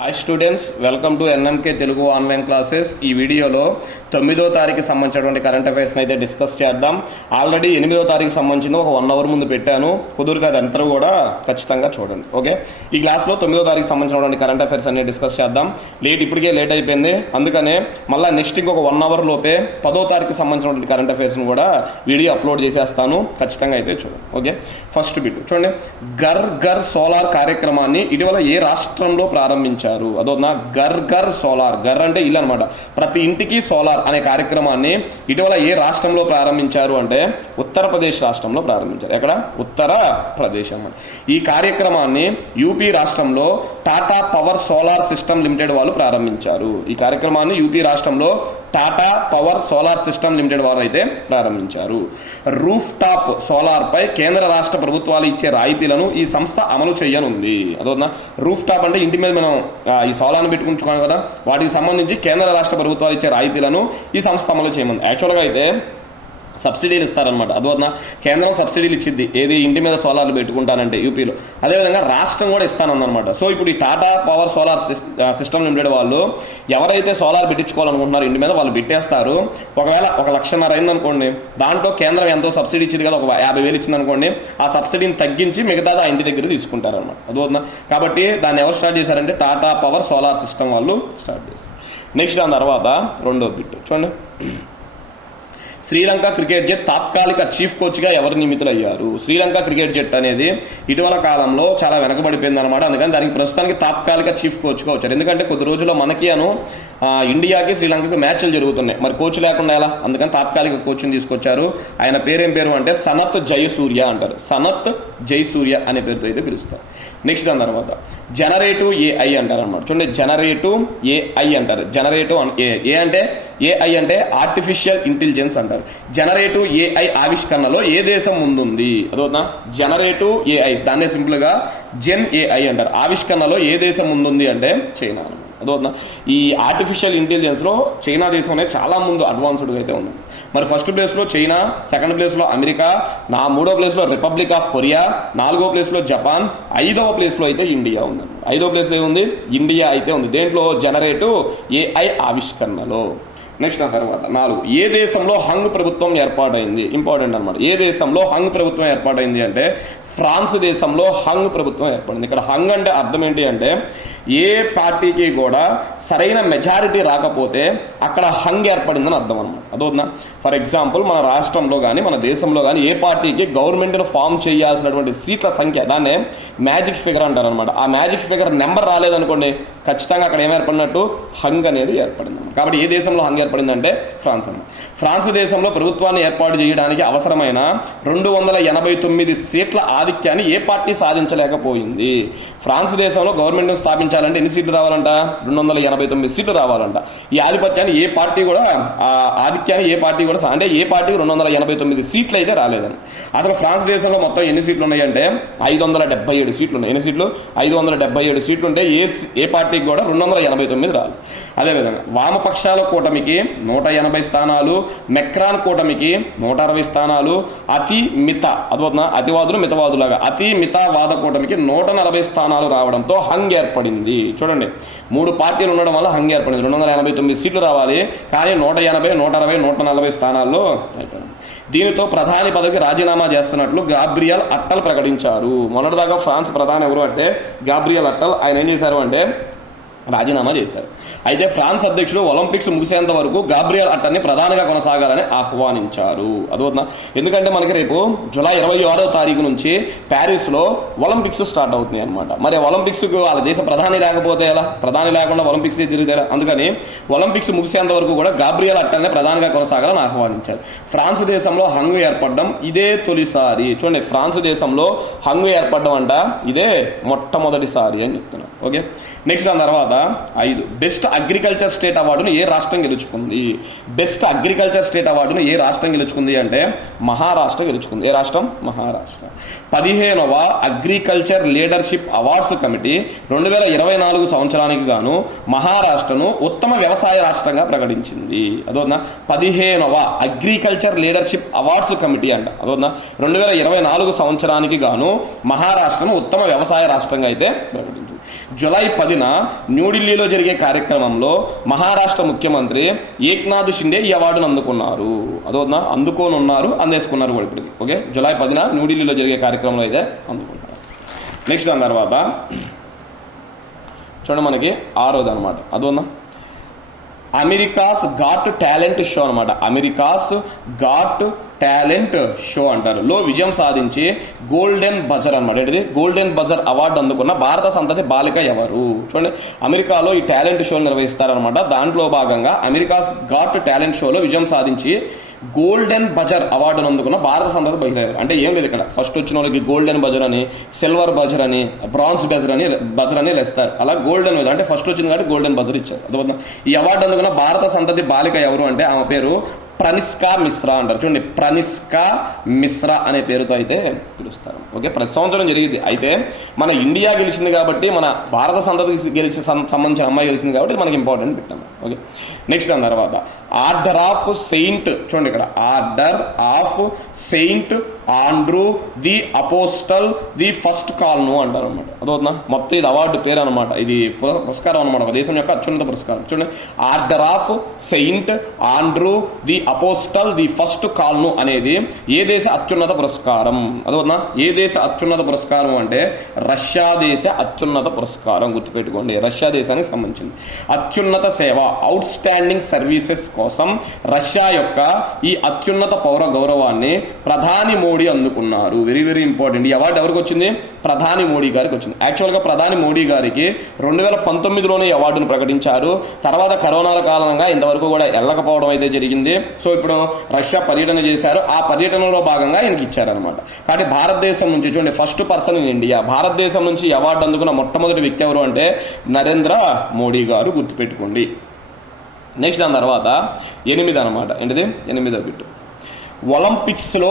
Hi students, welcome to NMK Telugu online classes. ఈ వీడియోలో 9వ తారీఖు సంబంధించినటువంటి కరెంట్ అఫైర్స్ని అయితే డిస్కస్ చేద్దాం. ఆల్రెడీ 8వ తారీఖు సంబంధించిన ఒక 1 అవర్ ముందు పెట్టాను, కుదురుగా అదంతా కూడా ఖచ్చితంగా చూడండి. ఓకే, ఈ క్లాస్లో 9వ తారీఖు సంబంధించినటువంటి కరెంట్ అఫైర్స్ అన్ని డిస్కస్ చేద్దాం. ఇప్పటికే లేట్ అయిపోయింది, అందుకనే మళ్ళీ నెక్స్ట్ ఇంకొక 1 అవర్ లోపే 10వ తారీఖు సంబంధించినటువంటి కరెంట్ అఫైర్స్ని కూడా వీడియో అప్లోడ్ చేసేస్తాను, ఖచ్చితంగా అయితే చూడండి. ఓకే, ఫస్ట్ బిట్ చూడండి. ఘర్ ఘర్ సోలార్ కార్యక్రమాన్ని ఇటీవల ఏ రాష్ట్రంలో ప్రారంభించారు? అదోనా ఘర్ ఘర్ సోలార్, ఘర్ అంటే ఇల్లు అనమాట, ప్రతి ఇంటికి సోలార్ అనే కార్యక్రమాన్ని ఇటీవల ఏ రాష్ట్రంలో ప్రారంభించారు అంటే ఉత్తరప్రదేశ్ రాష్ట్రంలో ప్రారంభించారు. ఎక్కడ? ఉత్తరప్రదేశ్ అన్నమాట. ఈ కార్యక్రమాన్ని యూపీ రాష్ట్రంలో Tata power solar system limited వాళ్ళు ప్రారంభించారు. ఈ కార్యక్రమాన్ని యూపీ రాష్ట్రంలో Tata power solar system limited వారు అయితే ప్రారంభించారు. రూఫ్ టాప్ సోలార్ పై కేంద్ర రాష్ట్ర ప్రభుత్వాలు ఇచ్చే రాయితీలను ఈ సంస్థ అమలు చేయనుంది. అదొక రూఫ్ టాప్ అంటే ఇంటి మీద మనం ఈ సోలార్ని పెట్టుకుంటున్నాం కదా, వాటికి సంబంధించి కేంద్ర రాష్ట్ర ప్రభుత్వాలు ఇచ్చే రాయితీలను ఈ సంస్థ అమలు చేయనుంది. యాక్చువల్గా అయితే సబ్సిడీలు ఇస్తారనమాట. అదొక కేంద్రం సబ్సిడీలు ఇచ్చింది, ఏది ఇంటి మీద సోలార్లు పెట్టుకుంటానంటే యూపీలో, అదేవిధంగా రాష్ట్రం కూడా ఇస్తానన్నమాట. సో ఇప్పుడు ఈ Tata power solar system limited వాళ్ళు ఎవరైతే సోలార్ పెట్టించుకోవాలనుకుంటున్నారో ఇంటి మీద వాళ్ళు పెట్టేస్తారు. ఒకవేళ 1,5 లక్ష అయిందనుకోండి, దాంట్లో కేంద్రం ఎంతో సబ్సిడీ ఇచ్చింది కదా, ఒక 50,000 ఇచ్చిందనుకోండి, ఆ సబ్సిడీని తగ్గించి మిగతాది ఆ ఇంటి దగ్గర తీసుకుంటారనమాట. అదొక కాబట్టి దాన్ని ఎవరు స్టార్ట్ చేశారంటే టాటా పవర్ సోలార్ సిస్టమ్ వాళ్ళు స్టార్ట్ చేశారు. నెక్స్ట్ దాని తర్వాత రెండో బిట్ చూడండి. శ్రీలంక క్రికెట్ జట్ తాత్కాలిక చీఫ్ కోచ్గా ఎవరు నియమితులయ్యారు? శ్రీలంక క్రికెట్ జట్ అనేది ఇటీవల కాలంలో చాలా వెనకబడిపోయింది అనమాట, అందుకని దానికి ప్రస్తుతానికి తాత్కాలిక చీఫ్ కోచ్గా వచ్చారు. ఎందుకంటే కొద్ది రోజుల్లో మనకి ఇండియాకి శ్రీలంకకి మ్యాచ్లు జరుగుతున్నాయి, మరి కోచ్ లేకుండా ఎలా, అందుకని తాత్కాలిక కోచ్ని తీసుకొచ్చారు. ఆయన పేరేం పేరు అంటే సనత్ జయసూర్య అంటారు, సనత్ జయసూర్య అనే పేరుతో అయితే పిలుస్తారు. నెక్స్ట్ దాని తర్వాత జనరేటివ్ ఏఐ అంటారు అనమాట. చూడండి, జనరేటివ్ ఏఐ అంటారు. జనరేటివ్ ఏ అంటే ఏఐ అంటే ఆర్టిఫిషియల్ ఇంటెలిజెన్స్ అంటారు. జనరేటివ్ ఏఐ ఆవిష్కరణలో ఏ దేశం ముందుంది? అదోనా జనరేటివ్ ఏఐ, దాన్నే సింపుల్గా జెన్ ఏఐ అంటారు. ఆవిష్కరణలో ఏ దేశం ముందుంది అంటే చైనా అనమాట. అదోనా ఈ ఆర్టిఫిషియల్ ఇంటెలిజెన్స్లో చైనా దేశం అనేది చాలా ముందు అడ్వాన్స్డ్గా అయితే ఉంది. మరి ఫస్ట్ ప్లేస్లో చైనా, సెకండ్ ప్లేస్లో అమెరికా, మూడో ప్లేస్లో రిపబ్లిక్ ఆఫ్ కొరియా, 4వ ప్లేస్లో జపాన్, 5వ ప్లేస్లో అయితే ఇండియా ఉందండి. 5వ ప్లేస్లో ఏముంది? ఇండియా అయితే ఉంది. దేంట్లో? Generative AI ఆవిష్కరణలో. నెక్స్ట్ తర్వాత 4, ఏ దేశంలో హంగ్ ప్రభుత్వం ఏర్పాటైంది? ఇంపార్టెంట్ అనమాట. ఏ దేశంలో హంగ్ ప్రభుత్వం ఏర్పాటైంది అంటే ఫ్రాన్స్ దేశంలో హంగ్ ప్రభుత్వం ఏర్పడింది. ఇక్కడ హంగ్ అంటే అర్థం ఏంటి అంటే ఏ పార్టీకి కూడా సరైన మెజారిటీ రాకపోతే అక్కడ హంగ్ ఏర్పడిందని అర్థం అనమాట. అదొద్దా ఫర్ ఎగ్జాంపుల్ మన రాష్ట్రంలో కానీ మన దేశంలో కానీ ఏ పార్టీకి గవర్నమెంట్ను ఫామ్ చేయాల్సినటువంటి సీట్ల సంఖ్య, దాన్నే మ్యాజిక్ ఫిగర్ అంటారు అనమాట. ఆ మ్యాజిక్ ఫిగర్ నెంబర్ రాలేదనుకోండి, ఖచ్చితంగా అక్కడ ఏర్పడినట్టు హంగ్ అనేది ఏర్పడింది. కాబట్టి ఏ దేశంలో హంగ్ ఏర్పడిందంటే ఫ్రాన్స్ అన్నమాట. ఫ్రాన్స్ దేశంలో ప్రభుత్వాన్ని ఏర్పాటు చేయడానికి అవసరమైన 289 సీట్ల ఆధిక్యాన్ని ఏ పార్టీ సాధించలేకపోయింది? ఫ్రాన్స్ దేశంలో గవర్నమెంట్ను స్థాపించాలంటే ఎన్ని సీట్లు రావాలంట? 289 సీట్లు రావాలంట. ఈ ఆధిపత్యాన్ని ఏ పార్టీ కూడా ఆధిక్యాన్ని ఏ పార్టీ కూడా అంటే ఏ పార్టీకి 289 సీట్లు అయితే రాలేదని. అసలు ఫ్రాన్స్ దేశంలో మొత్తం ఎన్ని సీట్లు ఉన్నాయంటే 577 సీట్లు ఉన్నాయి. ఎన్ని సీట్లు? 577 సీట్లు ఉంటే ఏ పార్టీకి కూడా 289 రాదు. అదేవిధంగా వామపక్షాల కూటమికి 180 స్థానాలు, మెక్రాన్ కూటమికి 160 స్థానాలు, అతివాదులు మితవాదులాగా అతి మితవాద కూటమికి 140 స్థానాలు రావడంతో హంగ్ ఏర్పడింది. చూడండి, 3 పార్టీలు ఉండడం వల్ల హంగ్ ఏర్పడింది. 289 సీట్లు రావాలి, కానీ 180, 160, 140 స్థానాల్లో అయిపోయింది. దీనితో ప్రధాని పదవికి రాజీనామా చేస్తున్నట్లు గాబ్రియల్ అట్టల్ ప్రకటించారు. మొన్నటిదాకా ఫ్రాన్స్ ప్రధాని ఎవరు అంటే గాబ్రియల్ అట్టల్. ఆయన ఏం చేశారు అంటే రాజీనామా చేశారు. అయితే ఫ్రాన్స్ అధ్యక్షుడు ఒలింపిక్స్ ముగిసేంత వరకు గాబ్రియల్ అట్టల్ని ప్రధానిగా కొనసాగాలని ఆహ్వానించారు. అదొద్దా ఎందుకంటే మనకి రేపు జూలై 26వ తారీఖు నుంచి ప్యారిస్లో ఒలింపిక్స్ స్టార్ట్ అవుతున్నాయి అనమాట. మరి ఒలింపిక్స్కు వాళ్ళ దేశ ప్రధాని లేకపోతే ఎలా? ప్రధాని లేకుండా ఒలింపిక్స్ తిరుగుతారా? అందుకని ఒలింపిక్స్ ముగిసేంత వరకు కూడా గాబ్రియల్ అట్టల్ని ప్రధానిగా కొనసాగాలని ఆహ్వానించారు. ఫ్రాన్స్ దేశంలో హంగు ఏర్పడడం ఇదే తొలిసారి. చూడండి, ఫ్రాన్స్ దేశంలో హంగు ఏర్పడడం అంట ఇదే మొట్టమొదటిసారి అని చెప్తున్నాను. ఓకే, నెక్స్ట్ దాని తర్వాత 5, బెస్ట్ అగ్రికల్చర్ స్టేట్ అవార్డును ఏ రాష్ట్రం గెలుచుకుంది? బెస్ట్ అగ్రికల్చర్ స్టేట్ అవార్డును ఏ రాష్ట్రం గెలుచుకుంది అంటే మహారాష్ట్ర గెలుచుకుంది. ఏ రాష్ట్రం? మహారాష్ట్ర. 15వ అగ్రికల్చర్ లీడర్షిప్ అవార్డ్స్ కమిటీ 2024 సంవత్సరానికి గాను మహారాష్ట్రను ఉత్తమ వ్యవసాయ రాష్ట్రంగా ప్రకటించింది. అదోనా 15వ అగ్రికల్చర్ లీడర్షిప్ అవార్డ్స్ కమిటీ అంట. అదోనా 2024 సంవత్సరానికి గాను మహారాష్ట్రను ఉత్తమ వ్యవసాయ రాష్ట్రంగా అయితే ప్రకటించింది. జూలై 10న న్యూఢిల్లీలో జరిగే కార్యక్రమంలో మహారాష్ట్ర ముఖ్యమంత్రి ఏక్నాథ్ షిండే ఈ అవార్డును అందుకున్నారు. అదోనా అందుకోనున్నారు, అందేసుకున్నారు కూడా ఇప్పుడు. ఓకే, జూలై 10న న్యూఢిల్లీలో జరిగే కార్యక్రమంలో అయితే అందుకున్నారు. నెక్స్ట్ దాని తర్వాత చూడండి మనకి 6వది అనమాట. అదోనా అమెరికాస్ గాట్ టాలెంట్ షో అనమాట. అమెరికాస్ గాట్ టాలెంట్ షో అంటారు లో విజయం సాధించి గోల్డెన్ బజర్ అనమాట. ఏంటిది గోల్డెన్ బజర్ అవార్డు అందుకున్న భారత సంతతి బాలిక ఎవరు? చూడండి, అమెరికాలో ఈ టాలెంట్ షో నిర్వహిస్తారనమాట. దాంట్లో భాగంగా అమెరికాస్ గాట్ టాలెంట్ షోలో విజయం సాధించి గోల్డెన్ బజర్ అవార్డును అందుకున్న భారత సంతతి బహిర. అంటే ఏం లేదు, ఇక్కడ ఫస్ట్ వచ్చిన వాళ్ళకి గోల్డెన్ బజర్ అని, సిల్వర్ బజర్ అని, బ్రాంజ్ బజర్ అని ఇస్తారు. అలా గోల్డెన్ బజర్ అంటే ఫస్ట్ వచ్చింది కాబట్టి గోల్డెన్ బజర్ ఇచ్చారు. అదే ఈ అవార్డు అందుకున్న భారత సంతతి బాలిక ఎవరు అంటే ఆమె పేరు ప్రనిష్కా మిశ్రా అంటారు. చూడండి, ప్రనిష్కా మిశ్రా అనే పేరుతో అయితే పిలుస్తారు. ఓకే, ప్రతి సంవత్సరం జరిగింది. అయితే మన ఇండియా గెలిచింది కాబట్టి, మన భారత సంతతికి సంబంధించిన అమ్మాయి గెలిచింది కాబట్టి మనకి ఇంపార్టెంట్ పెట్టాము. ఓకే, నెక్స్ట్ దాని తర్వాత ఆర్డర్ ఆఫ్ సెయింట్. చూడండి ఇక్కడ order of saint Andrew the apostle the first కాల్ను అంటారు అనమాట. అదవుతుందా, మొత్తం ఇది అవార్డు పేరు అనమాట. ఇది పురస్కారం అనమాట, ఒక దేశం యొక్క అత్యున్నత పురస్కారం. చూడండి, order of saint Andrew the apostle the first కాల్ను అనేది ఏ దేశ అత్యున్నత పురస్కారం? అదవుతుందా, ఏ దేశ అత్యున్నత పురస్కారం అంటే రష్యా దేశ అత్యున్నత పురస్కారం. గుర్తుపెట్టుకోండి, రష్యా దేశానికి సంబంధించింది. అత్యున్నత సేవ, అవుట్ స్టాండింగ్ సర్వీసెస్ కోసం రష్యా యొక్క ఈ అత్యున్నత పౌర గౌరవాన్ని ప్రధాని మోడీ అందుకున్నారు. Very very important. ఈ అవార్డు ఎవరికి వచ్చింది? ప్రధాని మోడీ గారికి వచ్చింది. యాక్చువల్గా ప్రధాని మోడీ గారికి 2019లోనే ఈ అవార్డును ప్రకటించారు. తర్వాత కరోనాల కారణంగా ఇంతవరకు కూడా వెళ్ళకపోవడం అయితే జరిగింది. సో ఇప్పుడు రష్యా పర్యటన చేశారు. ఆ పర్యటనలో భాగంగా ఆయనకి ఇచ్చారనమాట. కాబట్టి భారతదేశం నుంచి చూడండి, ఫస్ట్ పర్సన్ ఇన్ ఇండియా, భారతదేశం నుంచి ఈ అవార్డు అందుకున్న మొట్టమొదటి వ్యక్తి ఎవరు అంటే నరేంద్ర మోడీ గారు. గుర్తుపెట్టుకోండి. నెక్స్ట్ దాని తర్వాత 8 అనమాట. ఏంటిది 8వ బిట్. ఒలింపిక్స్లో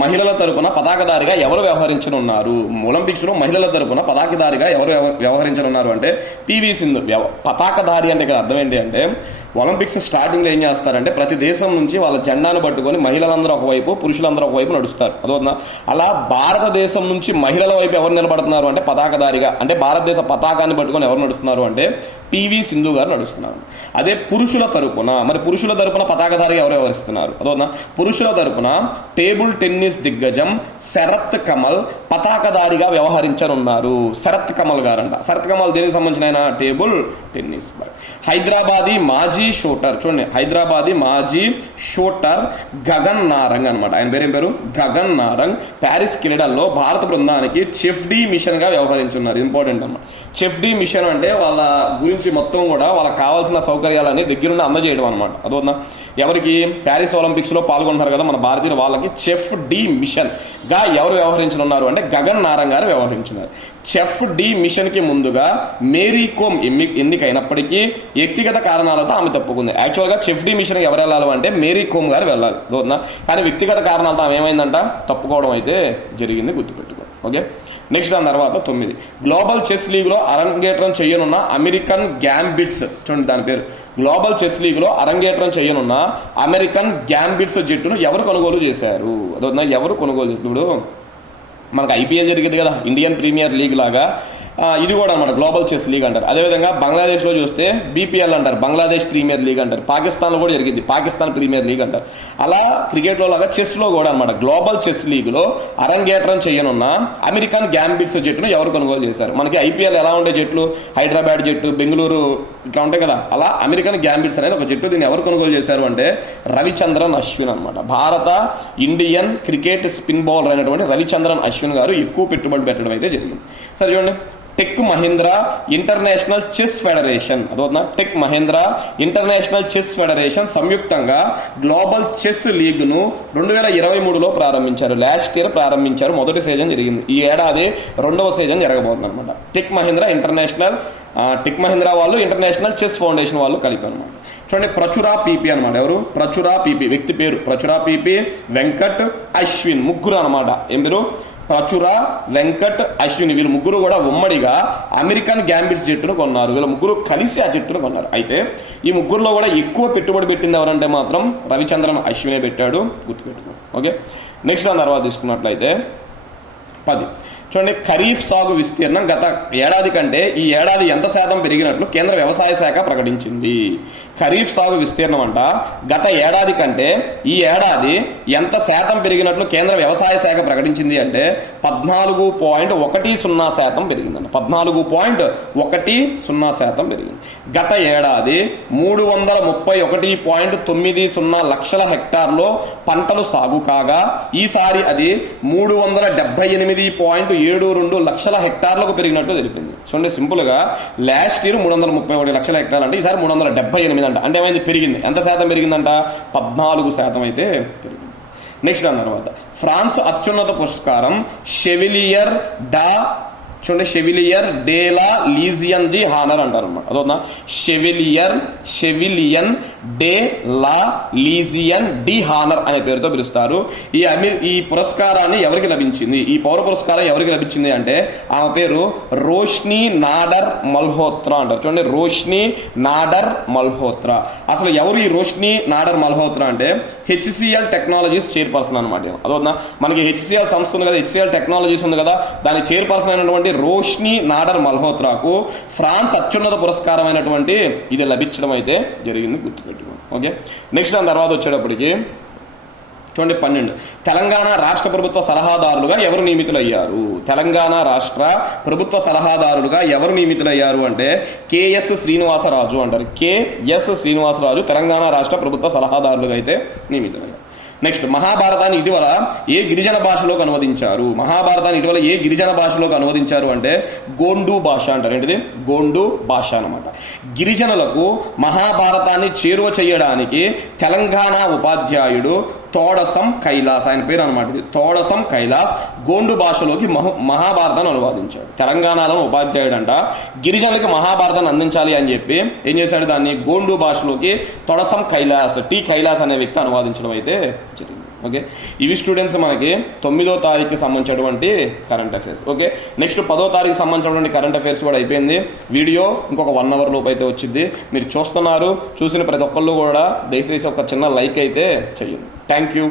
మహిళల తరపున పతాకధారిగా ఎవరు వ్యవహరించనున్నారు? ఒలింపిక్స్లో మహిళల తరపున పతాకధారిగా ఎవరు వ్యవహరించనున్నారు అంటే పివి సింధు. పతాకధారి అంటే ఇక్కడ అర్థం ఏంటి అంటే, ఒలింపిక్స్ స్టార్టింగ్లో ఏం చేస్తారంటే ప్రతి దేశం నుంచి వాళ్ళ జెండాను పట్టుకొని మహిళలందరూ ఒకవైపు, పురుషులందరూ ఒకవైపు నడుస్తారు. అదవుతుందా, అలా భారతదేశం నుంచి మహిళల వైపు ఎవరు నిలబడుతున్నారు అంటే పతాకధారిగా, అంటే భారతదేశ పతాకాన్ని పట్టుకొని ఎవరు నడుస్తున్నారు అంటే పివి సింధు గారు నడుస్తున్నారు. అదే పురుషుల తరపున, మరి పురుషుల తరపున పతాకధారిగా ఎవరు వ్యవహరిస్తున్నారు? అదవుతుందా, పురుషుల తరపున టేబుల్ టెన్నిస్ దిగ్గజం శరత్ కమల్ పతాకధారిగా వ్యవహరించనున్నారు. శరత్ కమల్ గారంట. శరత్ కమల్ దేనికి సంబంధించిన ఆయన? Table tennis. హైదరాబాదీ మాజీ షూటర్. చూడండి, హైదరాబాదీ మాజీ షూటర్ గగన్ నారంగ్ అనమాట. ఆయన పేరు ఏం పేరు? గగన్ నారంగ్. ప్యారిస్ క్రీడల్లో భారత బృందానికి చెఫ్ డి మిషన్గా వ్యవహరించున్నారు. ఇంపార్టెంట్ అన్నమాట. చెఫ్ డి మిషన్ అంటే వాళ్ళ గురించి మొత్తం కూడా వాళ్ళకి కావాల్సిన సౌకర్యాలన్నీ దగ్గరుండి అందజేయడం అనమాట. అదోనా, ఎవరికి? ప్యారిస్ ఒలింపిక్స్లో పాల్గొంటారు కదా మన భారతీయులు, వాళ్ళకి చెఫ్ డి మిషన్గా ఎవరు వ్యవహరించనున్నారు అంటే గగన్ నారంగ్ గారు వ్యవహరించున్నారు. చెఫ్ డి మిషన్కి ముందుగా మేరీ కోమ్ ఎన్నికైనప్పటికీ వ్యక్తిగత కారణాలతో ఆమె తప్పుకుంది. యాక్చువల్గా చెఫ్ డి మిషన్ ఎవరు వెళ్ళాలి అంటే మేరీ కోమ్ గారు వెళ్ళాలి. అదోనా, కానీ వ్యక్తిగత కారణాలతో ఆమె ఏమైందంట? తప్పుకోవడం అయితే జరిగింది. గుర్తుపెట్టుకో. ఓకే, నెక్స్ట్ దాని తర్వాత 9. గ్లోబల్ చెస్ లీగ్లో అరంగేట్రం చేయనున్న అమెరికన్ గ్యాంబిట్స్. చూడండి, దాని పేరు గ్లోబల్ చెస్ లీగ్లో అరంగేట్రం చేయనున్న అమెరికన్ గ్యాంబిట్స్ జట్టును ఎవరు కొనుగోలు చేశారు? అదొన్నా, ఎవరు కొనుగోలు? ఇప్పుడు మనకు ఐపీఎల్ జరిగింది కదా, ఇండియన్ ప్రీమియర్ లీగ్ లాగా ఇది కూడా అనమాట గ్లోబల్ చెస్ లీగ్ అంటారు. అదేవిధంగా బంగ్లాదేశ్లో చూస్తే బీపీఎల్ అంటారు, బంగ్లాదేశ్ ప్రీమియర్ లీగ్ అంటారు. పాకిస్తాన్లో కూడా జరిగింది, పాకిస్తాన్ ప్రీమియర్ లీగ్ అంటారు. అలా క్రికెట్లో లాగా చెస్లో కూడా అనమాట గ్లోబల్ చెస్ లీగ్లో అరంగేట్రం చేయనున్న అమెరికన్ గ్యాంబిట్స్ జట్టును ఎవరు కొనుగోలు చేశారు? మనకి ఐపీఎల్ ఎలా ఉండే జట్లు, హైదరాబాద్ జట్టు, బెంగళూరు ఇట్లా ఉంటాయి కదా, అలా అమెరికన్ గ్యాంబిట్స్ అనేది ఒక జట్టు. దీన్ని ఎవరు కొనుగోలు చేశారు అంటే రవిచంద్రన్ అశ్విన్ అనమాట. భారత ఇండియన్ క్రికెట్ స్పిన్ బౌలర్ అయినటువంటి రవిచంద్రన్ అశ్విన్ గారు ఎక్కువ పెట్టుబడి పెట్టడం అయితే జరిగింది. సరే చూడండి, Tech Mahindra international chess federation, అదవుతుందా, Tech Mahindra international chess federation సంయుక్తంగా గ్లోబల్ చెస్ లీగ్ను 2023లో ప్రారంభించారు. లాస్ట్ ఇయర్ ప్రారంభించారు. మొదటి సీజన్ జరిగింది. ఈ ఏడాది 2వ సీజన్ జరగబోతుంది అనమాట. Tech Mahindra international, tech Mahindra వాళ్ళు ఇంటర్నేషనల్ చెస్ ఫౌండేషన్ వాళ్ళు కలిపి అనమాట. చూడండి, ప్రచురా పీపీ అనమాట. ఎవరు? ప్రచురా పీపీ, వ్యక్తి పేరు ప్రచురా పీపీ, వెంకట్ అశ్విన్, ముగ్గురు అనమాట. ఏం పేరు? ప్రచురా, వెంకట్, అశ్విని. వీళ్ళు ముగ్గురు కూడా ఉమ్మడిగా అమెరికన్ గ్యాంబిట్స్ జట్టును కొన్నారు. వీళ్ళ ముగ్గురు కలిసి ఆ జట్టును కొన్నారు. అయితే ఈ ముగ్గురులో కూడా ఎక్కువ పెట్టుబడి పెట్టింది ఎవరంటే మాత్రం రవిచంద్రన్ అశ్వినే పెట్టాడు. గుర్తుపెట్టుకో. ఓకే, నెక్స్ట్ దాని తర్వాత తీసుకున్నట్లయితే 10. చూడండి, ఖరీఫ్ సాగు విస్తీర్ణం గత ఏడాది కంటే ఈ ఏడాది ఎంత శాతం పెరిగినట్లు కేంద్ర వ్యవసాయ శాఖ ప్రకటించింది. ఖరీఫ్ సాగు విస్తీర్ణం అంట గత ఏడాది కంటే ఈ ఏడాది ఎంత శాతం పెరిగినట్లు కేంద్ర వ్యవసాయ శాఖ ప్రకటించింది అంటే 14.10% పెరిగిందంట. 14.10% పెరిగింది. గత ఏడాది 331.90 లక్షల హెక్టార్లో పంటలు సాగు కాగా ఈసారి అది 378.72 లక్షల హెక్టార్లకు పెరిగినట్టు తెలిపింది. చూడండి, సింపుల్గా లాస్ట్ ఇయర్ 331 లక్షల హెక్టార్లు అంటే ఈసారి 378 అంట. అంటే ఏమైంది, పెరిగింది. ఎంత శాతం పెరిగిందంట? 14% అయితే పెరిగింది. నెక్స్ట్ దాని తర్వాత ఫ్రాన్స్ అత్యున్నత పురస్కారం షెవిలియర్ డా, చూడండి, chevalier de la legion the honour అంటారు అనమాట. అదొక chevalier de la legion de honour అనే పేరుతో పిలుస్తారు. ఈ పురస్కారాన్ని ఎవరికి లభించింది? ఈ పౌర పురస్కారం ఎవరికి లభించింది అంటే ఆమె పేరు రోష్ని నాడర్ మల్హోత్రా అంటారు. చూడండి, రోష్ని నాడర్ మల్హోత్రా. అసలు ఎవరు ఈ రోష్ని నాడర్ మల్హోత్రా అంటే HCL టెక్నాలజీస్ చైర్పర్సన్ అనమాట. అదొక మనకి HCL సంస్థ ఉంది కదా, HCL టెక్నాలజీస్ ఉంది కదా, దాని చైర్పర్సన్ అయినటువంటి రోష్ని నాడర్ మల్హోత్రాకు ఫ్రాన్స్ అత్యున్నత పురస్కారమైనటువంటి ఇది లభించడం అయితే జరిగింది, గుర్తుపెట్టుకోండి. ఓకే, నెక్స్ట్ దాని తర్వాత వచ్చేటప్పటికి చూడండి 12 తెలంగాణ రాష్ట్ర ప్రభుత్వ సలహాదారులుగా ఎవరు నియమితులయ్యారు? తెలంగాణ రాష్ట్ర ప్రభుత్వ సలహాదారులుగా ఎవరు నియమితులయ్యారు అంటే KS శ్రీనివాసరాజు అంటారు. KS శ్రీనివాసరాజు తెలంగాణ రాష్ట్ర ప్రభుత్వ సలహాదారులుగా అయితే నియమితులయ్యారు. నెక్స్ట్, మహాభారతాన్ని ఇటీవల ఏ గిరిజన భాషలోకి అనువదించారు? మహాభారతాన్ని ఇటీవల ఏ గిరిజన భాషలోకి అనువదించారు అంటే గోండు భాష అంటారు. ఏంటిది? గోండు భాష అనమాట. గిరిజనులకు మహాభారతాన్ని చేరువ చేయడానికి తెలంగాణ ఉపాధ్యాయుడు తోడసం కైలాస్, ఆయన పేరు అనమాట ఇది, తోడసం కైలాస్ గోండు భాషలోకి మహాభారతాన్ని అనువాదించాడు. తెలంగాణలో ఉపాధ్యాయుడు అంట గిరిజనులకి మహాభారతాన్ని అందించాలి అని చెప్పి ఏం చేశాడు, దాన్ని గోండు భాషలోకి తొడసం కైలాస్ కైలాస్ అనే వ్యక్తి అనువాదించడం అయితే జరిగింది. ఓకే, ఇవి స్టూడెంట్స్ మనకి 9వ తారీఖుకి సంబంధించినటువంటి కరెంట్ అఫైర్స్. ఓకే, నెక్స్ట్ 10వ తారీఖు సంబంధించినటువంటి కరెంట్ అఫైర్స్ కూడా అయిపోయింది. వీడియో ఇంకొక 1 అవర్ లోపు అయితే వచ్చింది. మీరు చూస్తున్నారు, చూసిన ప్రతి ఒక్కళ్ళు కూడా దయచేసి ఒక చిన్న లైక్ అయితే చెయ్యండి. Thank you.